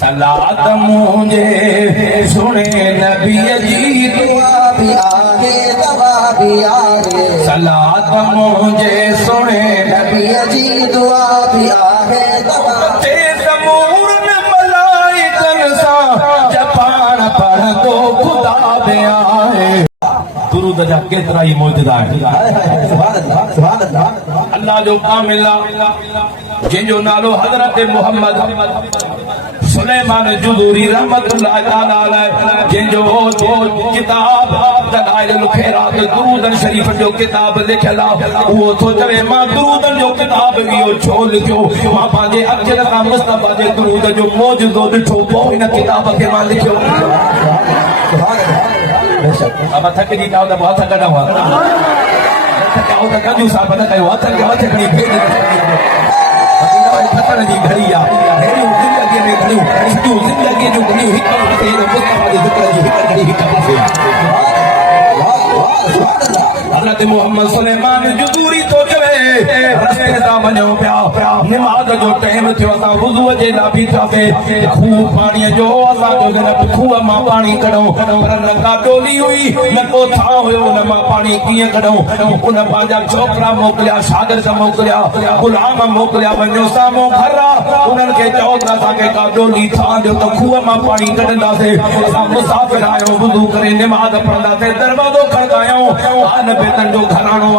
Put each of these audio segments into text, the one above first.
सलात मुझे सुने नबी जी दुआ भी आगे दवा भी आगे सलात मुझे सुने नबी जी दुआ भी आगे दवा जमूर में मलाइकन सा जपान पढ़ दो खुदा दे आए दुरूद जा केतरा ही मौजूदा है अल्लाह जो कामिला जिंजो नालो हजरत मोहम्मद सुलेमान जुदूरी रहमतुल्लाह तआला अलैह जिंजो किताब दलाइल खैरात दुरूद शरीफ जो किताब लिखला वो तो चवे मां दुरूद जो किताब इयो छो लिखो मां पाजे अजर का मुस्तफा जे दुरूद जो मौजूदो दिठो पो इन किताब के मां लिखो अब थक जी जाओ तो बहुत थकड़ा हुआ थकाओ तो कंजू साहब ने कहो थक कड़ी भेज थकण जी घड़ी आ हेड़ी जिंदगी में घड़ी सॼो जिंदगी जो घड़ी हिक पासे मुस्तफा जे ज़िक्र जी हिक घड़ी हिक पासे हज़रत मोहम्मद सुलेमान जुदूरी तो चवे रस्ते दा वञो पिया नमाज जो टाइम थियो असां वुज़ू जे लाइ बीठासीं खूह पाणी जो असां जो जन खूह मां पाणी कढूं पर न का डोली हुई न को था हुयो न मां पाणी कीअं कढूं उन पंहिंजा छोकिरा मोकिलिया शागिर्द मोकिलिया गुलाम मोकिलिया वञो साम्हूं घर उन्हनि खे चओ त असांखे का डोली था ॾियो त खूह मां पाणी कढंदासीं असां मुसाफ़िर आहियूं वुज़ू करे नमाज पढ़ंदासीं दरवाज़ो खड़कायूं आन बेतन जो घरानो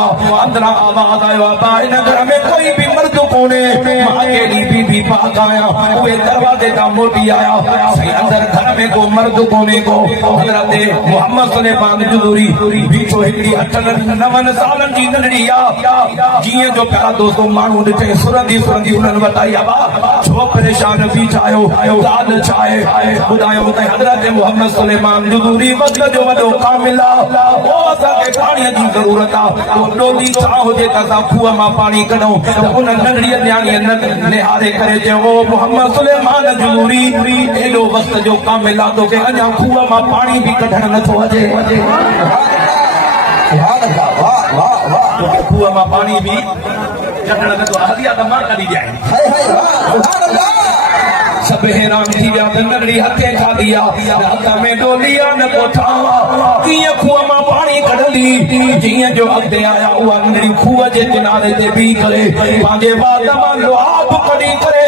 अंदरां आवाज़ आयो आहे हिन घर में कोई भी मर्द कोने मां अकेली बीबी पाक आया उहे दरवाजे तां मोटी आया सही अंदर घर में को मर्द कोने को हज़रत मोहम्मद सुलेमान जुदूरी बीठो हिकड़ी 8-9 सालनि जी नंढड़ी आ जीअं जो प्यारा दोस्तो माण्हू ॾिठे सुरंदी उन्हनि बताई आबा छो परेशान बीठा आयो ॻाल्हि छा आहे ॿुधायो त हज़रत मोहम्मद सुलेमान जुदूरी मस्जिद जो वॾो कामिल आ ओ असांखे पाणीअ जी ज़रूरत आ डोली छा हुजे त असां खूह मां पाणी कढूं त उन नंढड़ीअ न्याणीअ निहारे करे चयो ओ मोहम्मद सुलेमान जुदूरी एॾो वक़्त जो कामिल आ तोखे अञा खूह मां पाणी बि कढण नथो अचे खूह मां पाणी बि कढण नथो हदिया त मां कढी ॾियां सब हैरान थी विया त नंढड़ी हथे खाधी आ हथ में डोली आ न को ठावा कीअं खूह मां पाणी कढंदी जीअं जो अॻिते आया उहा नंढड़ी खूह जे किनारे ते बीह करे पंहिंजे वात मां लुआब कढी करे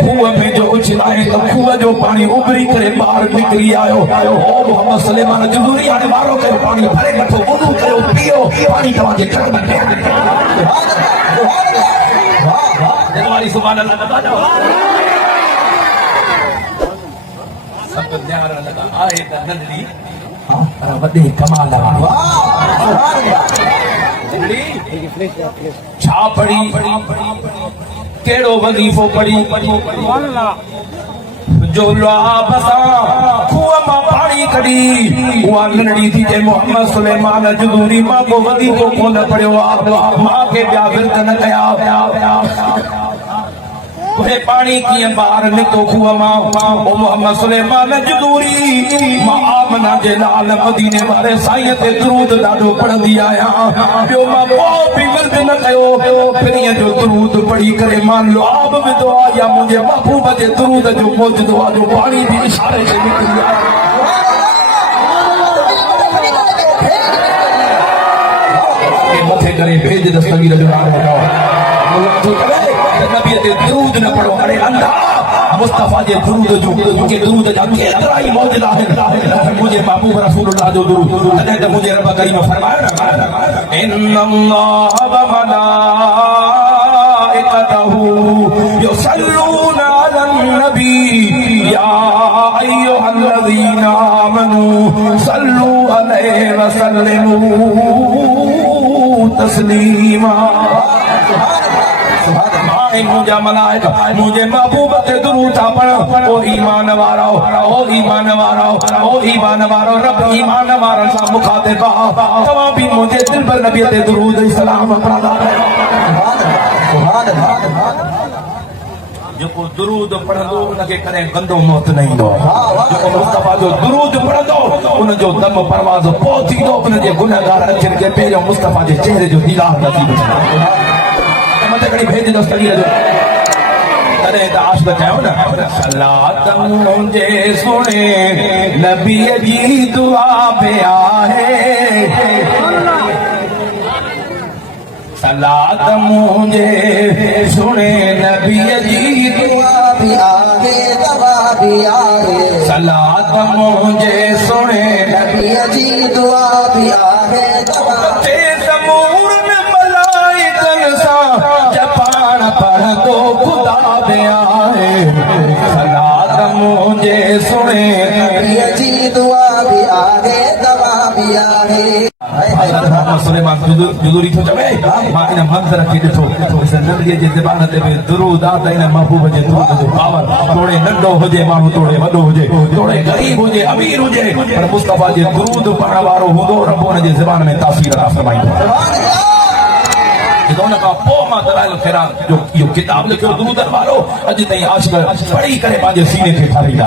खूह में जो उछलाए त खूह जो पाणी उभरी करे ॿाहिरि निकिरी आयो ओ मोहम्मद सुलेमान जुदूरी हाणे वारो कयो पाणी भरे वठो वुज़ू कयो पियो पाणी तव्हांजे घर में वारी सुभान अल्लाह बता जाओ सब ध्यान लगा आए त नंढड़ी पर वॾे कमाल छा पढ़ी कहिड़ो वज़ीफ़ो पढ़ी जो लुआब सां खूह मां पाणी कढी उहा नंढड़ी थी चए मोहम्मद सुलेमान जुदूरी मां को वज़ीफ़ो कोन पढ़ियो आहे मां खे ॿिया विर्त न कया उहे पाणी कीअं ॿाहिरि निकितो खूह मां ओ मोहम्मद सुलेमान जुदूरी मां आमना जे लाल मदीने वारे साईं ते दुरूद ॾाढो पढ़ंदी आहियां ॿियो मां को बि विर्त न कयो फिरीअ जो दुरूद पढ़ी करे मां लुआब विधो आहे या मुंहिंजे महबूब जे दुरूद जो मौजूदो आहे जो पाणी बि इशारे ते निकिरी आहे मथे करे भेज दस्तगीर जो नालो नबी ते दुरूद न पढ़ो अरे अंधा मुस्तफा जे दुरूद जो के दुरूद जा केतिरा ई मौजूदा है मुझे महबूब रसूलुल्लाह जो दुरूद तॾहिं त मुझे रब करीम फरमायो न इन्नल्लाह व मलाइकतहू युसल्लूना अलन नबी या अय्युहल्लज़ीना आमनू सल्लू अलैहि व सल्लिमू तस्लीमा मुझे मलाइका मुझे महबूब ते दुरूद था पढ़ ओ ईमान वारो रब ईमान वारन सां मुखातिब आहे तव्हां भी मुझे दिल पर नबी ते दुरूद सलाम पढ़ंदा सुभान अल्लाह जेको दुरूद पढ़ंदो उनखे कॾहिं गंदो मौत न ईंदो जेको मुस्तफा जो दुरूद पढ़ंदो उनजो दम परवाज़ पोइ थींदो उनजे गुनहगार अखियुनि खे पहिरियों मुस्तफा जे चेहरे जो दीदार नसीब थींदो मथे खणी भेज दो तस्वीर जो तॾहिं त आशिक़ चयो न सलात मुंहिंजे सुणे नबीअ जी दुआ पे आहे सलात मुंहिंजे सुणे नबीअ जी दुआ भी आगे दवा भी आगे सलात मुंहिंजे सुणे नबी जी दुआ भी आगे दवा ते ज़मूर में मलाइकन सां जपान पढ़ंदो ख़ुदा बि आहे सलात मुंहिंजे सुणे नबी जी दुआ भी आगे दवा भी आगे हज़रत मोहम्मद सुलेमान जुदूरी थो चवे मां इन मंज़र खे ॾिठो नबीअ जे ज़बान ते बि दुरूद आहे त इन महबूब जे दुरूद जो पावर तोड़े नंढो हुजे माण्हू तोड़े वॾो हुजे तोड़े ग़रीब हुजे अमीर हुजे पर मुस्तफ़ा जे दुरूद पढ़ण वारो हूंदो रब हुन जे ज़बान में तासीर अता फरमाईंदो उन खां पोइ मां दलाइल ख़ैरात जो इहो किताब लिखियो दुरूद वारो अॼु ताईं आशिक़ पढ़ी करे पंहिंजे सीने खे ठारींदा